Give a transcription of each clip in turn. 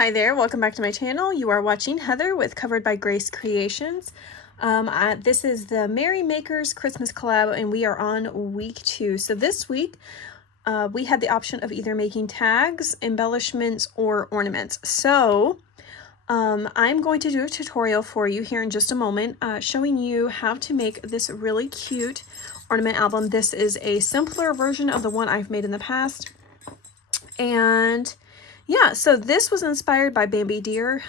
Hi there, welcome back to my channel. You are watching Heather with Covered by Grace Creations. This is the Merry Makers Christmas collab and we are on week 2. So this week we had the option of either making tags, embellishments, or ornaments. So I'm going to do a tutorial for you here in just a moment showing you how to make this really cute ornament album. This is a simpler version of the one I've made in the past. And yeah, so this was inspired by Bambi Deer.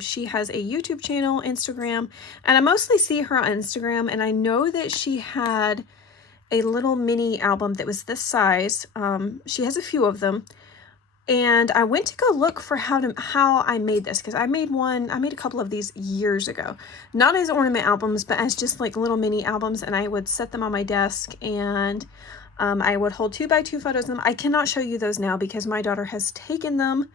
She has a YouTube channel, Instagram, and I mostly see her on Instagram, and I know that she had a little mini album that was this size. She has a few of them, and I went to go look for how I made this, because I made a couple of these years ago, not as ornament albums, but as just like little mini albums, and I would set them on my desk, and I would hold 2x2 photos of them. I cannot show you those now because my daughter has taken them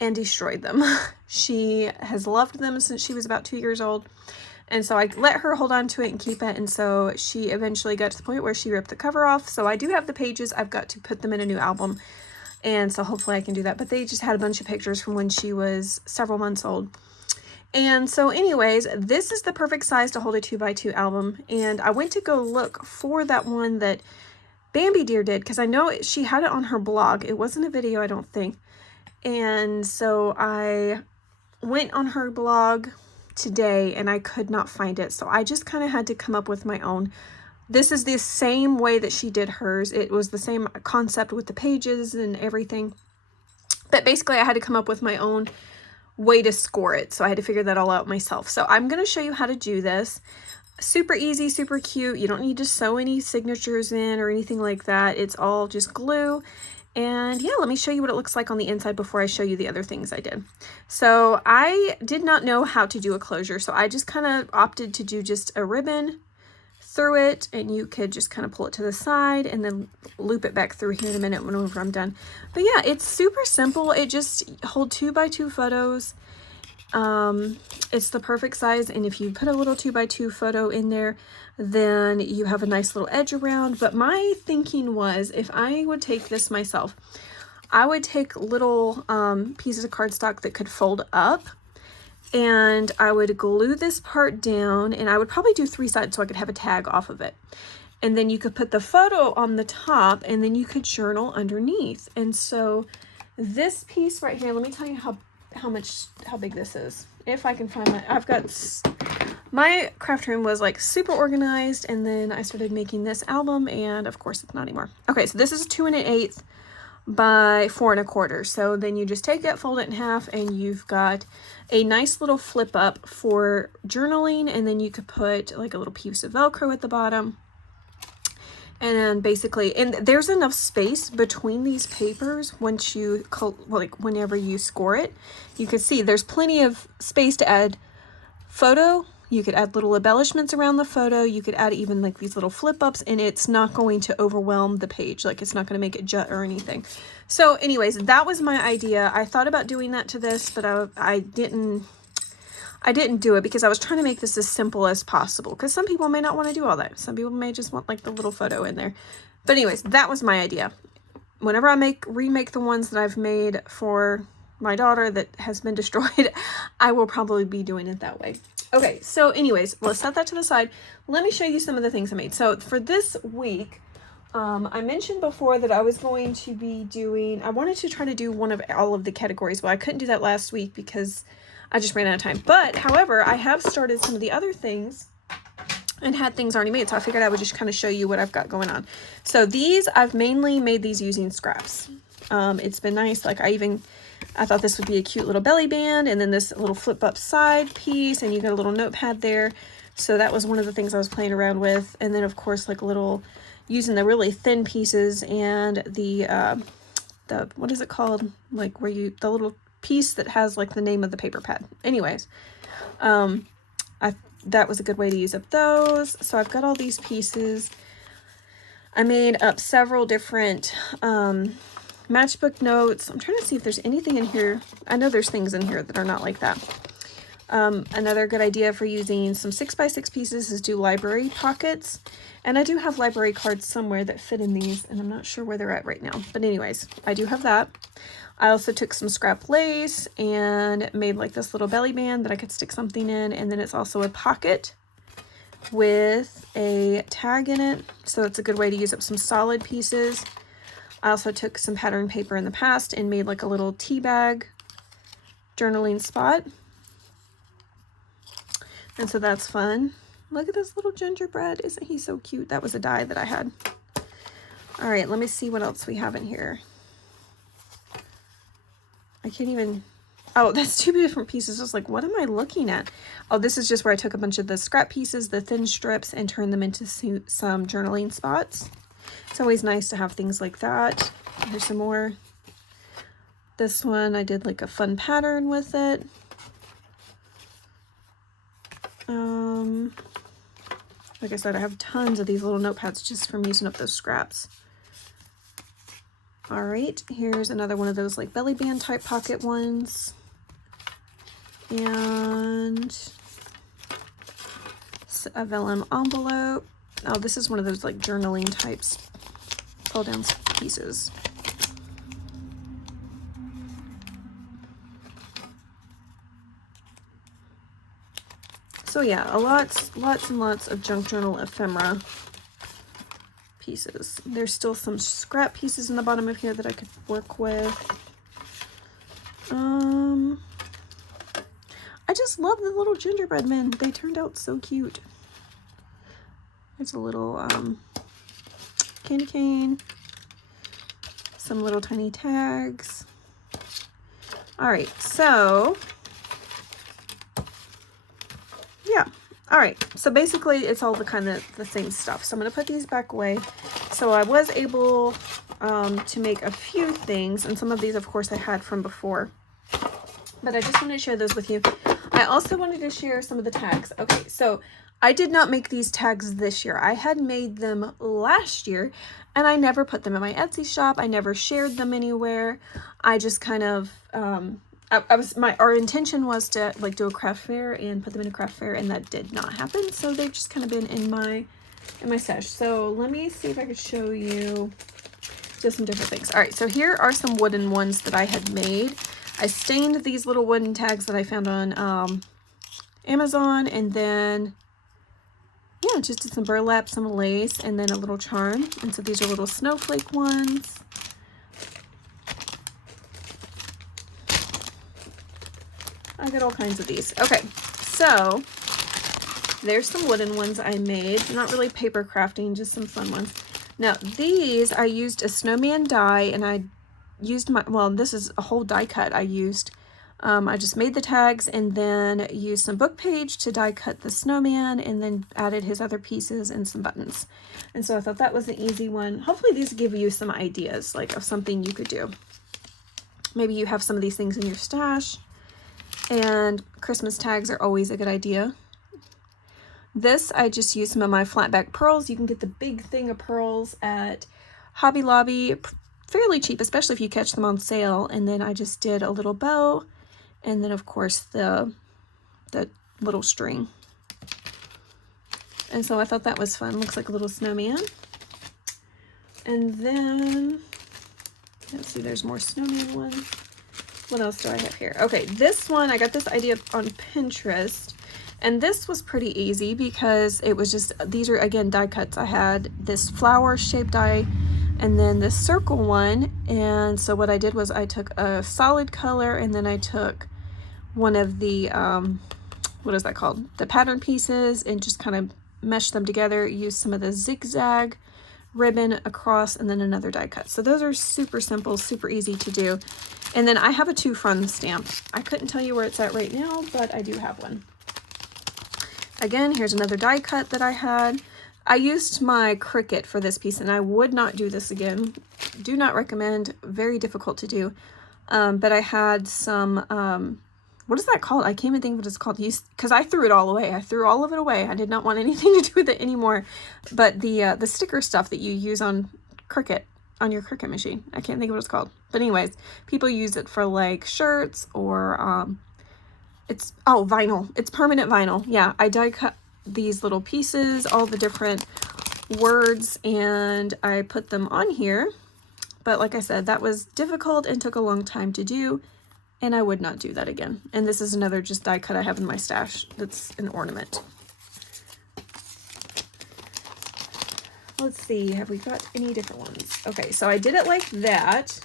and destroyed them. She has loved them since she was about 2 years old. And so I let her hold on to it and keep it. And so she eventually got to the point where she ripped the cover off. So I do have the pages. I've got to put them in a new album. And so hopefully I can do that. But they just had a bunch of pictures from when she was several months old. And so anyways, this is the perfect size to hold a 2x2 album. And I went to go look for that one that Bambi Deer did, because I know she had it on her blog. It wasn't a video, I don't think. And so I went on her blog today and I could not find it. So I just kind of had to come up with my own. This is the same way that she did hers. It was the same concept with the pages and everything. But basically I had to come up with my own way to score it. So I had to figure that all out myself. So I'm going to show you how to do this. Super easy, super cute. You don't need to sew any signatures in or anything like that. It's all just glue. And yeah, let me show you what it looks like on the inside before I show you the other things I did. So I did not know how to do a closure, so I just kind of opted to do just a ribbon through it, and you could just kind of pull it to the side and then loop it back through here in a minute whenever I'm done. But yeah, it's super simple. It just holds 2x2 photos. It's the perfect size, and if you put a little 2x2 photo in there, then you have a nice little edge around. But my thinking was, if I would take this myself, I would take little pieces of cardstock that could fold up, and I would glue this part down, and I would probably do 3 sides so I could have a tag off of it. And then you could put the photo on the top, and then you could journal underneath. And so this piece right here, let me tell you how big this is. If I can find my craft room was like super organized, and then I started making this album, and of course it's not anymore. Okay, so this is 2 1/8 by 4 1/4. So then you just take that, fold it in half, and you've got a nice little flip up for journaling, and then you could put like a little piece of Velcro at the bottom. And then basically, and there's enough space between these papers once you, whenever you score it, you can see there's plenty of space to add photo. You could add little embellishments around the photo. You could add even like these little flip ups, and it's not going to overwhelm the page. Like, it's not going to make it jut or anything. So anyways, that was my idea. I thought about doing that to this, but I didn't do it because I was trying to make this as simple as possible, because some people may not want to do all that. Some people may just want like the little photo in there. But anyways, that was my idea. Whenever I remake the ones that I've made for my daughter that has been destroyed, I will probably be doing it that way. Okay, so anyways, let's set that to the side. Let me show you some of the things I made. So for this week, I mentioned before that I was going to be doing, I wanted to try to do one of all of the categories. Well, I couldn't do that last week because I just ran out of time. But however, I have started some of the other things and had things already made. So I figured I would just kind of show you what I've got going on. So these, I've mainly made these using scraps. It's been nice. Like I thought this would be a cute little belly band, and then this little flip up side piece, and you got a little notepad there. So that was one of the things I was playing around with. And then of course, like using the really thin pieces and the what is it called? Like the little piece that has like the name of the paper pad. Anyways, that was a good way to use up those. So I've got all these pieces. I made up several different matchbook notes. I'm trying to see if there's anything in here. I know there's things in here that are not like that. Another good idea for using some 6x6 pieces is do library pockets. And I do have library cards somewhere that fit in these, and I'm not sure where they're at right now. But anyways, I do have that. I also took some scrap lace and made like this little belly band that I could stick something in. And then it's also a pocket with a tag in it. So it's a good way to use up some solid pieces. I also took some pattern paper in the past and made like a little tea bag journaling spot. And so that's fun. Look at this little gingerbread. Isn't he so cute? That was a die that I had. All right, let me see what else we have in here. I can't even... Oh, that's two different pieces. I was like, what am I looking at? Oh, this is just where I took a bunch of the scrap pieces, the thin strips, and turned them into some journaling spots. It's always nice to have things like that. Here's some more. This one, I did like a fun pattern with it. Like I said, I have tons of these little notepads just from using up those scraps. All right, here's another one of those like belly band type pocket ones. And a vellum envelope. Oh, this is one of those like journaling types pull down pieces. So yeah, lots and lots of junk journal ephemera pieces. There's still some scrap pieces in the bottom of here that I could work with. I just love the little gingerbread men. They turned out so cute. There's a little candy cane, some little tiny tags. All right, so yeah. All right, so basically it's all the same stuff. So I'm gonna put these back away. So I was able to make a few things, and some of these of course I had from before, but I just wanted to share those with you. I also wanted to share some of the tags. Okay, so I did not make these tags this year. I had made them last year, and I never put them in my Etsy shop. I never shared them anywhere. I just kind of our intention was to like do a craft fair and put them in a craft fair, and that did not happen. So they've just kind of been in my stash. So let me see if I could show you just some different things. All right, so here are some wooden ones that I had made. I stained these little wooden tags that I found on Amazon, and then yeah, just did some burlap, some lace, and then a little charm. And so these are little snowflake ones. I got all kinds of these. Okay, so there's some wooden ones I made. Not really paper crafting, just some fun ones. Now these, I used a snowman die, and I used well, this is a whole die cut I used. I just made the tags and then used some book page to die cut the snowman, and then added his other pieces and some buttons. And so I thought that was an easy one. Hopefully these give you some ideas like of something you could do. Maybe you have some of these things in your stash. And Christmas tags are always a good idea. This, I just used some of my flat back pearls. You can get the big thing of pearls at Hobby Lobby, fairly cheap, especially if you catch them on sale. And then I just did a little bow, and then of course the little string. And so I thought that was fun. Looks like a little snowman. And then let's see, there's more snowman ones. What else do I have here? Okay, this one, I got this idea on Pinterest, and this was pretty easy because it was just, these are again die cuts. I had this flower shaped die and then this circle one, and so what I did was I took a solid color, and then I took one of the what is that called, the pattern pieces, and just kind of meshed them together, used some of the zigzag ribbon across, and then another die cut. So those are super simple, super easy to do. And then I have a 2 from stamp. I couldn't tell you where it's at right now, but I do have one. Again, here's another die cut that I had. I used my Cricut for this piece, and I would not do this again. Do not recommend, very difficult to do. But I had some, what is that called? I can't even think of what it's called. Because I threw it all away. I threw all of it away. I did not want anything to do with it anymore. But the sticker stuff that you use on Cricut, on your Cricut machine, I can't think of what it's called. But anyways, people use it for like shirts, or it's, oh, vinyl. It's permanent vinyl. Yeah, I die cut these little pieces, all the different words, and I put them on here. But like I said, that was difficult and took a long time to do, and I would not do that again. And this is another just die cut I have in my stash that's an ornament. Let's see, have we got any different ones? Okay, so I did it like that.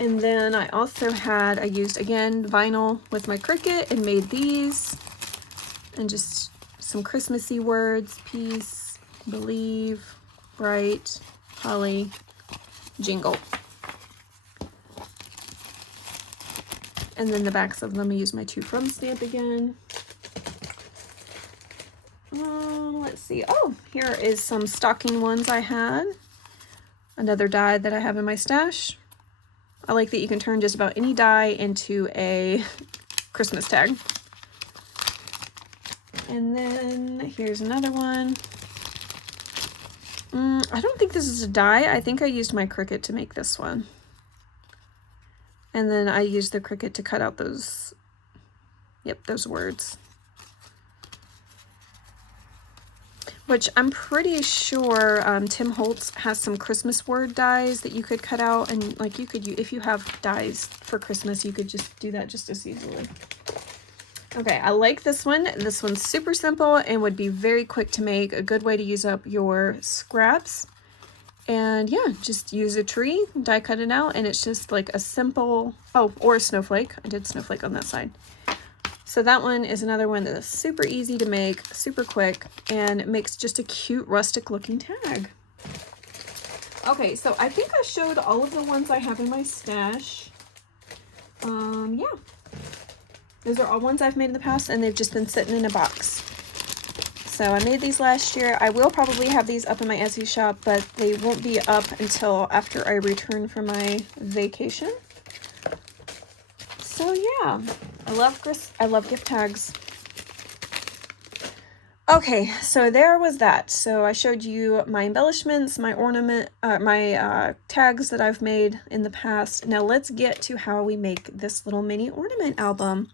And then I also I used, again, vinyl with my Cricut and made these. And just some Christmassy words: peace, believe, bright, holly, jingle. And then the backs of them, I use my To From stamp again. Let's see. Oh, here is some stocking ones I had. Another die that I have in my stash. I like that you can turn just about any die into a Christmas tag. And then here's another one. I don't think this is a die. I think I used my Cricut to make this one. And then I used the Cricut to cut out those, yep, those words. Which I'm pretty sure Tim Holtz has some Christmas word dies that you could cut out, and like you could, if you have dies for Christmas, you could just do that just as easily. Okay, I like this one. This one's super simple and would be very quick to make. A good way to use up your scraps. And yeah, just use a tree, die cut it out, and it's just like a simple, oh, or a snowflake. I did snowflake on that side. So that one is another one that's super easy to make, super quick, and it makes just a cute rustic looking tag. Okay, so I think I showed all of the ones I have in my stash. Yeah. Those are all ones I've made in the past, and they've just been sitting in a box. So I made these last year. I will probably have these up in my Etsy shop, but they won't be up until after I return from my vacation. So yeah, I love gift tags. Okay, so there was that. So I showed you my embellishments, my ornament, my tags that I've made in the past. Now let's get to how we make this little mini ornament album.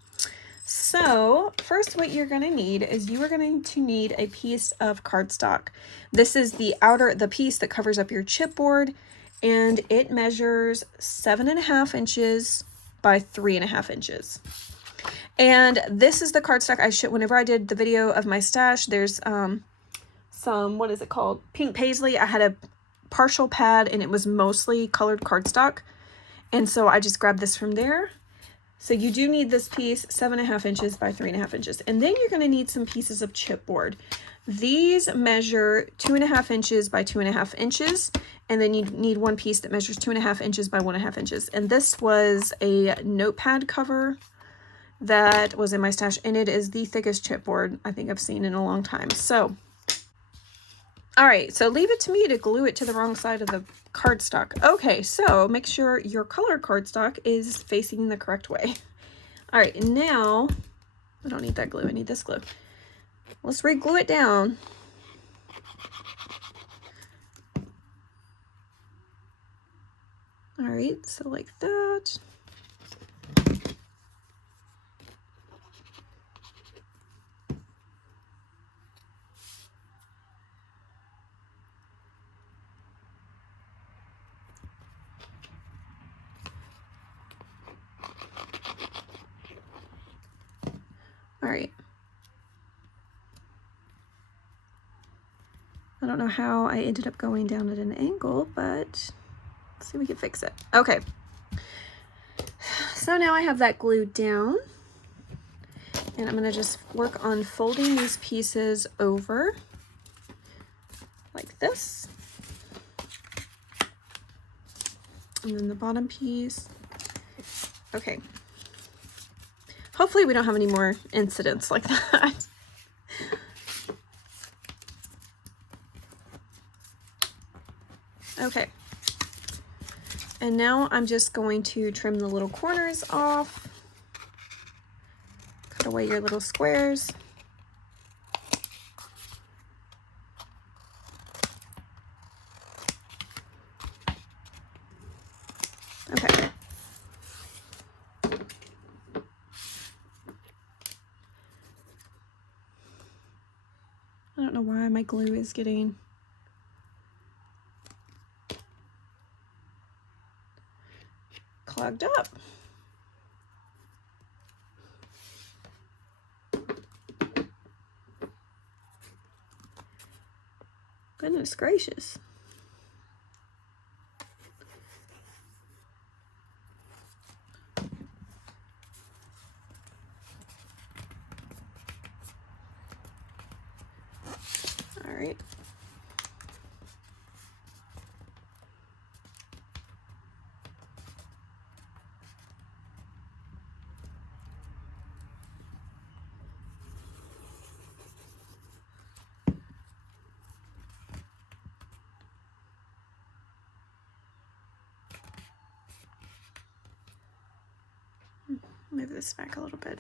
So first, what you're going to need is you are going to need a piece of cardstock. This is the piece that covers up your chipboard, and it measures 7.5 inches by 3.5 inches. And this is the cardstock I showed whenever I did the video of my stash. There's some, what is it called? Pink paisley. I had a partial pad and it was mostly colored cardstock. And so I just grabbed this from there. So you do need this piece, 7.5 inches by 3.5 inches. And then you're going to need some pieces of chipboard. These measure 2.5 inches by 2.5 inches. And then you need one piece that measures 2.5 inches by 1.5 inches. And this was a notepad cover that was in my stash, and it is the thickest chipboard I think I've seen in a long time. So, all right, so leave it to me to glue it to the wrong side of the cardstock. Okay, so make sure your colored cardstock is facing the correct way. All right, and now, I don't need that glue, I need this glue. Let's re-glue it down. All right, so like that. All right. I don't know how I ended up going down at an angle, but let's see if we can fix it. Okay. So now I have that glued down, and I'm going to just work on folding these pieces over like this. And then the bottom piece. Okay. Hopefully we don't have any more incidents like that. Okay. And now I'm just going to trim the little corners off. Cut away your little squares. Okay. my glue is getting clogged up. Goodness gracious. All right. Move this back a little bit.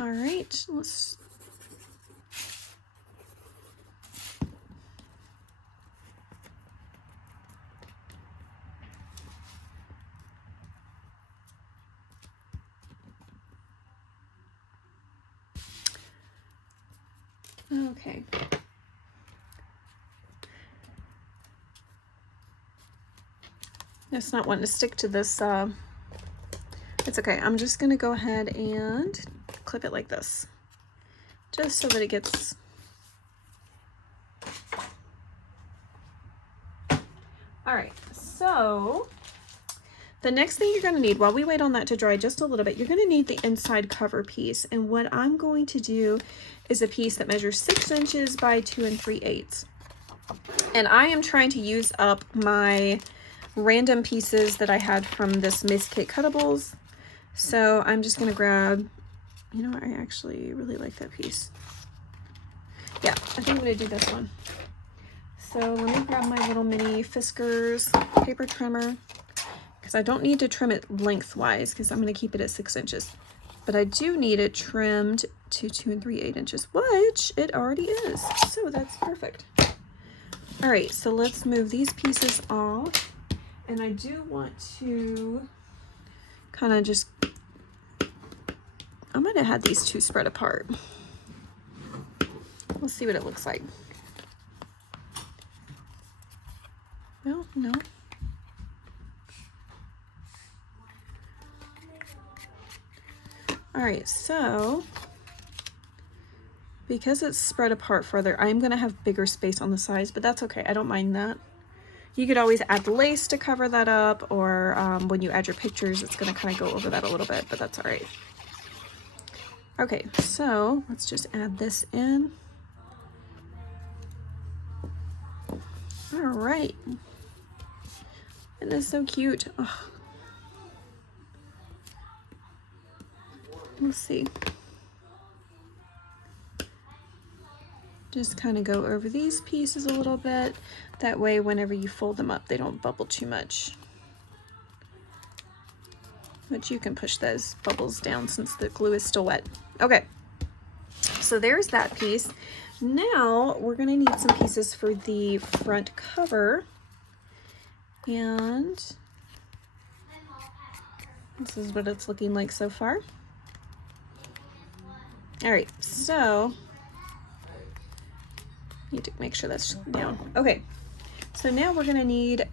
All right, let's okay. It's not wanting to stick to this. It's okay. I'm just going to go ahead and clip it like this, just so that it gets. All right, so the next thing you're going to need, while we wait on that to dry just a little bit, you're going to need the inside cover piece. And what I'm going to do is a piece that measures 6 inches by 2 3/8. And I am trying to use up my random pieces that I had from this Miss Kit Cuttables. So I'm just going to grab, you know what, I actually really like that piece. Yeah, I think I'm going to do this one. So let me grab my little mini Fiskars paper trimmer, because I don't need to trim it lengthwise because I'm going to keep it at 6 inches. But I do need it trimmed to 2 3/8 inches, which it already is. So that's perfect. All right, so let's move these pieces off. And I do want to kind of just, I'm going to have these two spread apart. We'll see what it looks like. Well, no. All right, so because it's spread apart further, I'm going to have bigger space on the sides, but that's okay. I don't mind that. You could always add lace to cover that up, or when you add your pictures, it's going to kind of go over that a little bit, but that's all right. Okay, so let's just add this in. All right. It is so cute. Ugh. Let's see. Just kind of go over these pieces a little bit. That way, whenever you fold them up, they don't bubble too much. But you can push those bubbles down since the glue is still wet. Okay, so there's that piece. Now we're gonna need some pieces for the front cover. And this is what it's looking like so far. All right, so need to make sure that's down. Okay, so now we're gonna need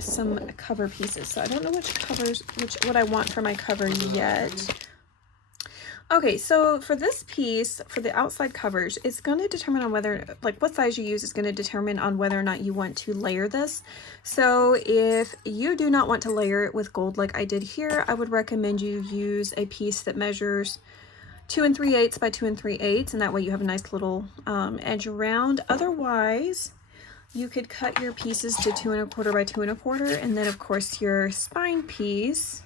some cover pieces. So I don't know what I want for my cover yet. Okay, so for this piece, for the outside covers, it's going to determine on whether, like what size you use is going to determine on whether or not you want to layer this. So if you do not want to layer it with gold like I did here, I would recommend you use a piece that measures 2 3/8 by 2 3/8, and that way you have a nice little edge around. Otherwise, you could cut your pieces to 2 1/4 by 2 1/4, and then of course your spine piece.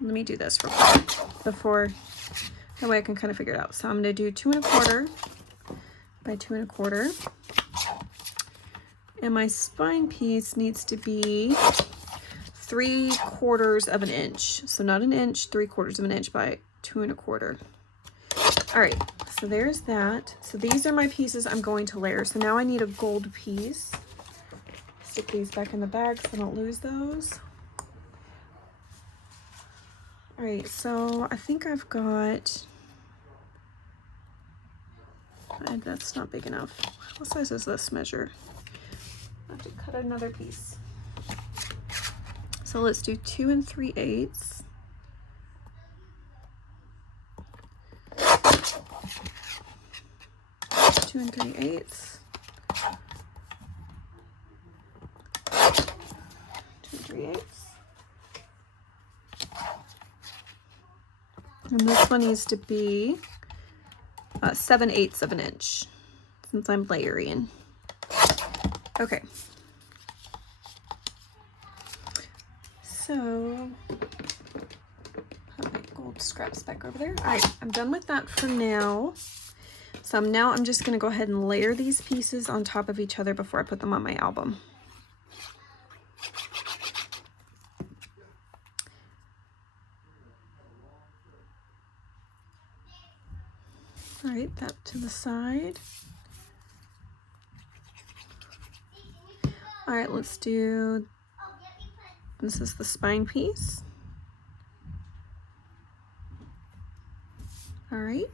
Let me do this real quick before, that way I can kind of figure it out. So I'm going to do 2 1/4 by 2 1/4. And my spine piece needs to be 3/4 of an inch. So not an inch, 3/4 of an inch by 2 1/4. All right, so there's that. So these are my pieces I'm going to layer. So now I need a gold piece. Stick these back in the bag so I don't lose those. All right, so I think I've got That's not big enough. What size is this measure? I have to cut another piece. So let's do 2 3/8. Two and 3/8. 2 3/8. And this one needs to be 7/8 of an inch since I'm layering. Okay. So, put my gold scraps back over there. All right, I'm done with that for now. So now I'm just going to go ahead and layer these pieces on top of each other before I put them on my album. All right, that to the side. All right, let's do, this is the spine piece. All right,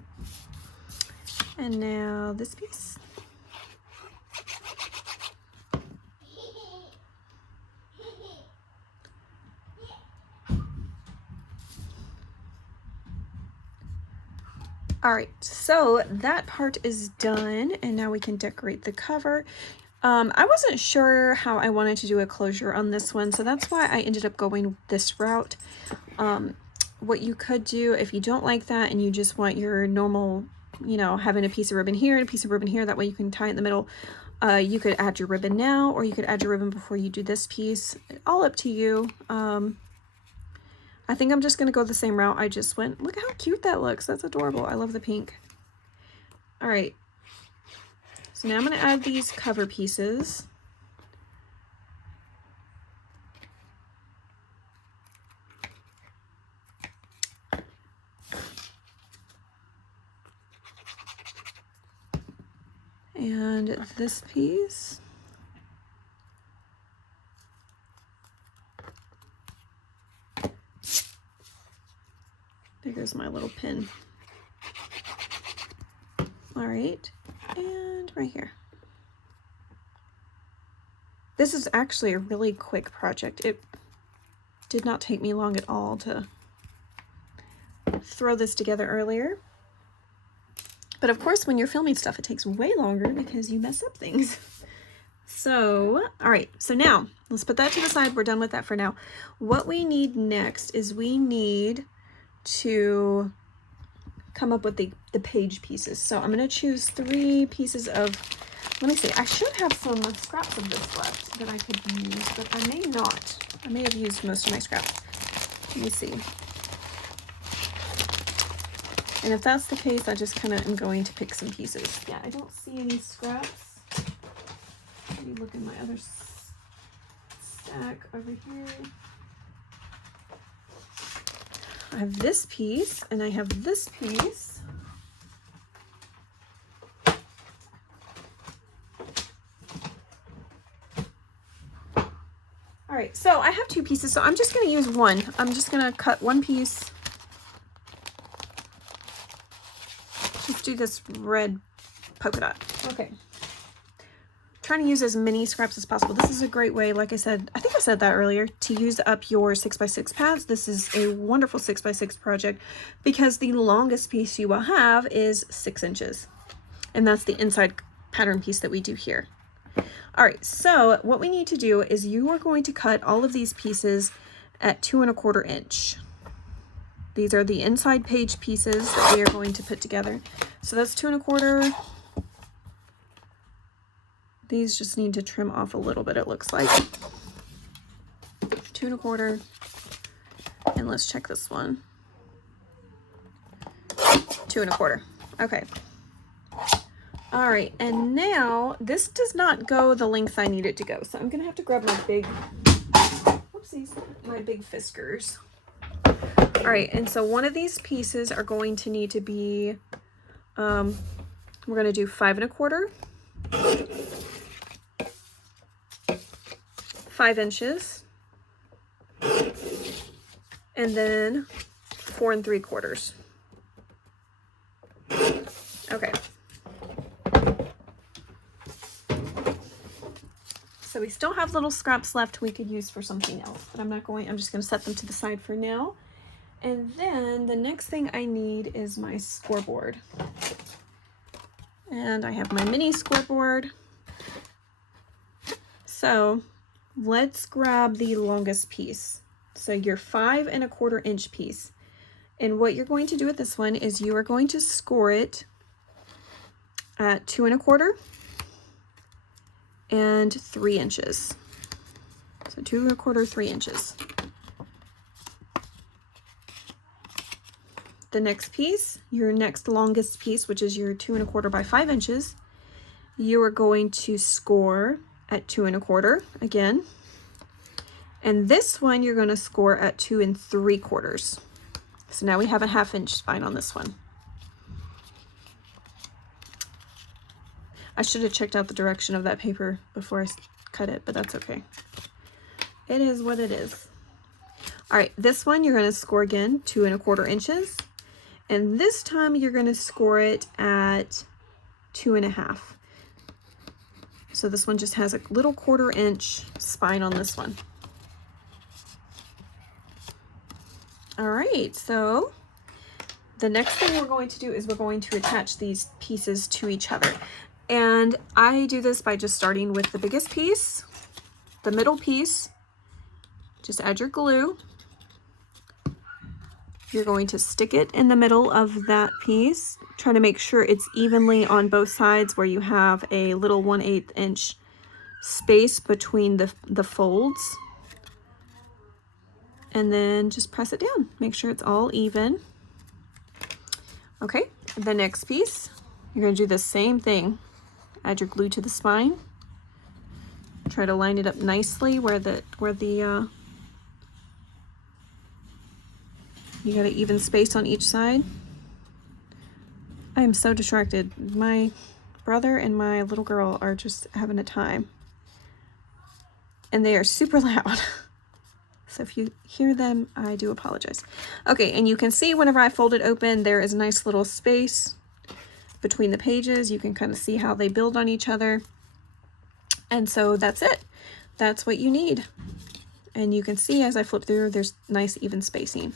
and now this piece. All right, so that part is done, and now we can decorate the cover. I wasn't sure how I wanted to do a closure on this one, so that's why I ended up going this route. What you could do if you don't like that and you just want your normal, you know, having a piece of ribbon here and a piece of ribbon here, that way you can tie it in the middle. You could add your ribbon now, or you could add your ribbon before you do this piece. All up to you. I think I'm just going to go the same route I just went. Look how cute that looks. That's adorable. I love the pink. All right. So now I'm going to add these cover pieces. And this piece. There goes my little pin. All right, and right here. This is actually a really quick project. It did not take me long at all to throw this together earlier. But of course, when you're filming stuff, it takes way longer because you mess up things. So, all right, so now let's put that to the side. We're done with that for now. What we need next is we need to come up with the page pieces. So I'm going to choose 3 pieces of, let me see, I should have some scraps of this left that I could use, but I may not. I may have used most of my scraps. Let me see. And if that's the case, I just kind of am going to pick some pieces. Yeah, I don't see any scraps. Let me look in my other stack over here. I have this piece and I have this piece. All right, so I have 2 pieces, so I'm just going to use one. I'm just going to cut one piece. Let's do this red polka dot. Okay. Trying to use as many scraps as possible. This is a great way, like I said, I think I said that earlier, to use up your 6x6 pads. This is a wonderful 6x6 project because the longest piece you will have is 6 inches. And that's the inside pattern piece that we do here. All right, so what we need to do is you are going to cut all of these pieces at 2 1/4 inch. These are the inside page pieces that we are going to put together. So that's 2 1/4. These just need to trim off a little bit, it looks like. 2 1/4. And let's check this one. 2 1/4. Okay. All right, and now this does not go the length I need it to go. So I'm gonna have to grab my big, whoopsies, my big fiskers. All right, and so one of these pieces are going to need to be, we're gonna do 5 1/4. 5 inches, and then 4 3/4. Okay. So we still have little scraps left we could use for something else, but I'm just gonna set them to the side for now. And then the next thing I need is my scoreboard. And I have my mini scoreboard. So let's grab the longest piece. So your 5 1/4 inch piece. And what you're going to do with this one is you are going to score it at 2 1/4 and 3 inches. So 2 1/4, 3 inches. The next piece, your next longest piece, which is your 2 1/4 by 5 inches, you are going to score at 2 1/4 again. And this one you're going to score at 2 3/4. So now we have a 1/2 inch spine on this one. I should have checked out the direction of that paper before I cut it, but that's okay. It is what it is. All right, this one you're going to score again 2 1/4 inches. And this time you're going to score it at 2 1/2. So this one just has a little 1/4 inch spine on this one. All right, so the next thing we're going to do is we're going to attach these pieces to each other. And I do this by just starting with the biggest piece, the middle piece, just add your glue. You're going to stick it in the middle of that piece. Try to make sure it's evenly on both sides where you have a little 1/8 inch space between the folds. And then just press it down. Make sure it's all even. Okay, the next piece, you're going to do the same thing. Add your glue to the spine. Try to line it up nicely where you got an even space on each side. I am so distracted. My brother and my little girl are just having a time. And they are super loud. So if you hear them, I do apologize. Okay, and you can see whenever I fold it open, there is a nice little space between the pages. You can kind of see how they build on each other. And so that's it. That's what you need. And you can see as I flip through, there's nice even spacing.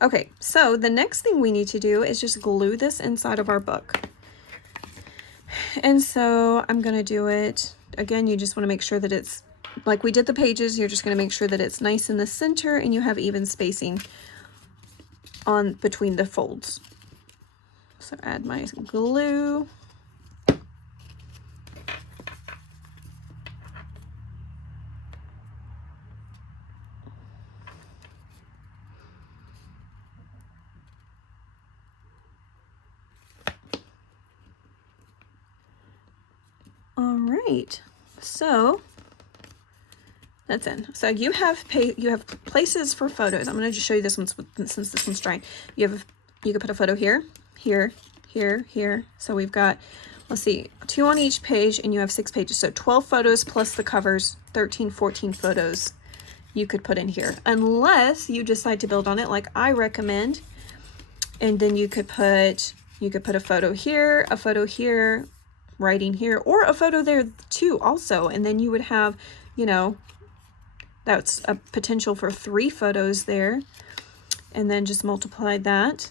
Okay, so the next thing we need to do is just glue this inside of our book. And so I'm gonna do it, again, you just wanna make sure that it's, like we did the pages, you're just gonna make sure that it's nice in the center and you have even spacing on between the folds. So add my glue. All right, so that's in. So you have places for photos. I'm going to just show you this one since this one's drying. You can put a photo here, here, here, here. So we've got, let's see, 2 on each page, and you have 6 pages. So 12 photos plus the covers, 13, 14 photos you could put in here, unless you decide to build on it like I recommend. And then you could put a photo here, writing here, or a photo there too also. And then you would have, you know, that's a potential for 3 photos there. And then just multiply that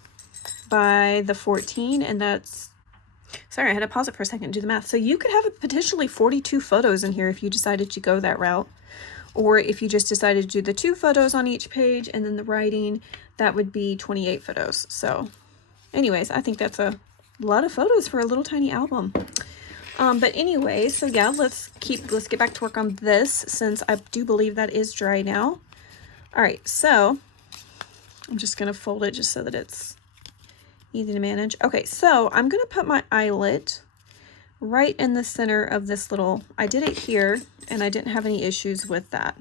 by the 14, and that's, sorry, I had to pause it for a second and do the math. So you could have potentially 42 photos in here if you decided to go that route. Or if you just decided to do the 2 photos on each page and then the writing, that would be 28 photos. So anyways, I think that's a lot of photos for a little tiny album. But anyway, so yeah, let's get back to work on this, since I do believe that is dry now. All right, so I'm just gonna fold it just so that it's easy to manage. Okay, so I'm gonna put my eyelet right in the center of this little, I did it here and I didn't have any issues with that.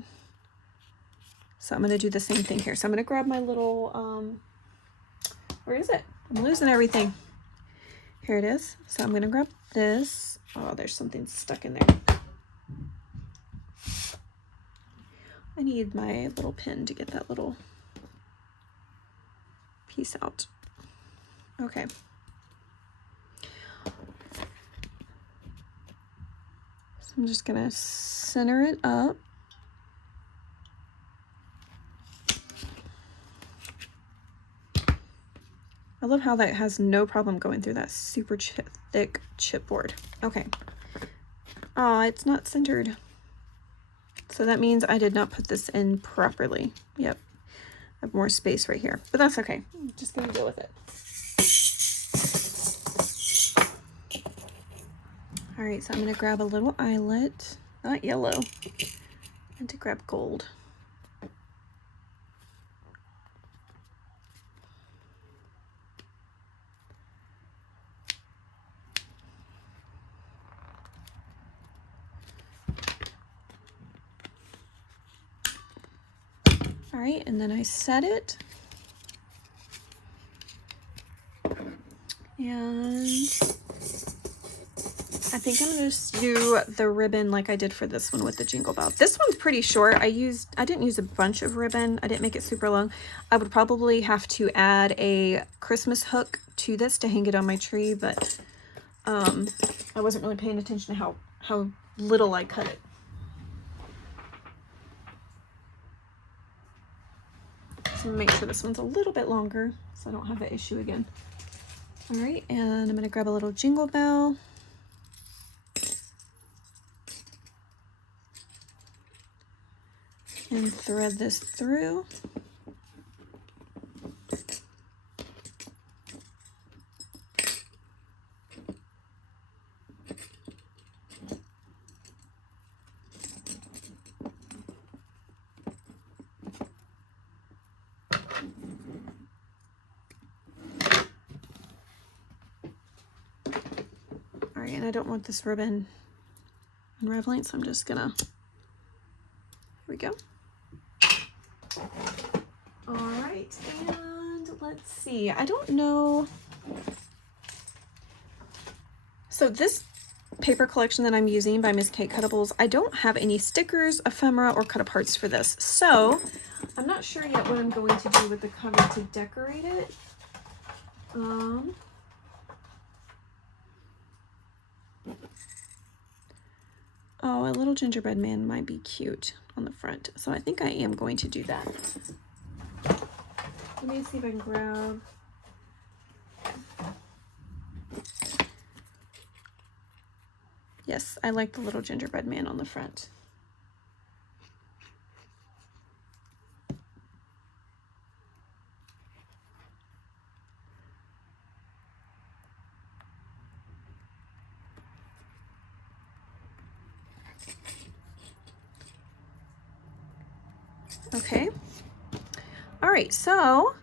So I'm gonna do the same thing here. So I'm gonna grab my little, where is it? I'm losing everything. Here it is. So I'm gonna grab this. Oh, there's something stuck in there. I need my little pin to get that little piece out. Okay. So I'm just gonna center it up. I love how that has no problem going through that super thick chipboard. Okay. Oh, it's not centered. So that means I did not put this in properly. Yep. I have more space right here, but that's okay. I'm just gonna deal with it. All right, so I'm gonna grab a little eyelet, not yellow, and to grab gold. All right, and then I set it. And I think I'm gonna just do the ribbon like I did for this one with the jingle bell. This one's pretty short. I didn't use a bunch of ribbon. I didn't make it super long. I would probably have to add a Christmas hook to this to hang it on my tree, but I wasn't really paying attention to how little I cut it. So make sure this one's a little bit longer so I don't have that issue again. All right, and I'm gonna grab a little jingle bell. And thread this through. All right, and I don't want this ribbon unraveling, so I'm just gonna, here we go. All right, and let's see, I don't know. So this paper collection that I'm using by Miss Kate Cuttables, I don't have any stickers, ephemera, or cut aparts for this. So I'm not sure yet what I'm going to do with the cover to decorate it. Oh, a little gingerbread man might be cute on the front. So I think I am going to do that. Let me see if I can grab. Yes, I like the little gingerbread man on the front. Okay. All right, so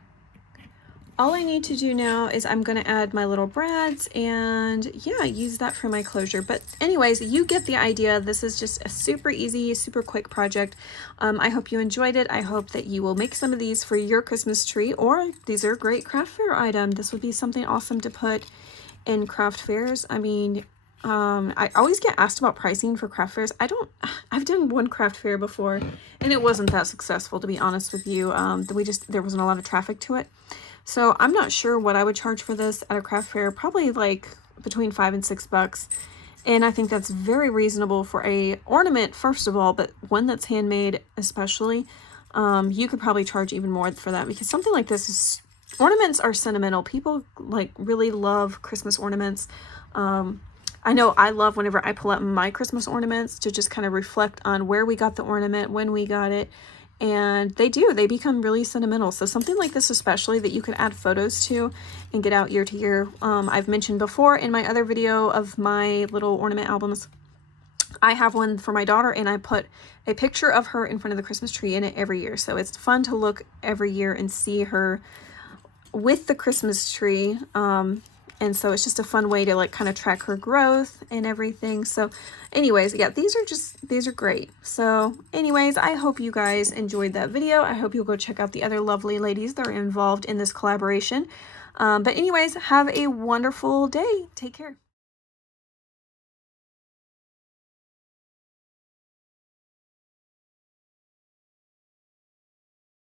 all I need to do now is I'm going to add my little brads and yeah, use that for my closure. But anyways, you get the idea. This is just a super easy, super quick project. I hope you enjoyed it. I hope that you will make some of these for your Christmas tree, or these are a great craft fair item. This would be something awesome to put in craft fairs. I mean, I always get asked about pricing for craft fairs. I've done one craft fair before and it wasn't that successful, to be honest with you. There wasn't a lot of traffic to it. So I'm not sure what I would charge for this at a craft fair, probably like between $5 and $6. And I think that's very reasonable for a ornament, first of all, but one that's handmade especially. You could probably charge even more for that, because something like this is, ornaments are sentimental. People like really love Christmas ornaments. I know I love whenever I pull out my Christmas ornaments to just kind of reflect on where we got the ornament, when we got it. And they become really sentimental. So something like this especially, that you could add photos to and get out year to year. I've mentioned before in my other video of my little ornament albums, I have one for my daughter and I put a picture of her in front of the Christmas tree in it every year. So it's fun to look every year and see her with the Christmas tree. And so it's just a fun way to like kind of track her growth and everything. So anyways, yeah, these are great. So anyways, I hope you guys enjoyed that video. I hope you'll go check out the other lovely ladies that are involved in this collaboration. But anyways, have a wonderful day. Take care.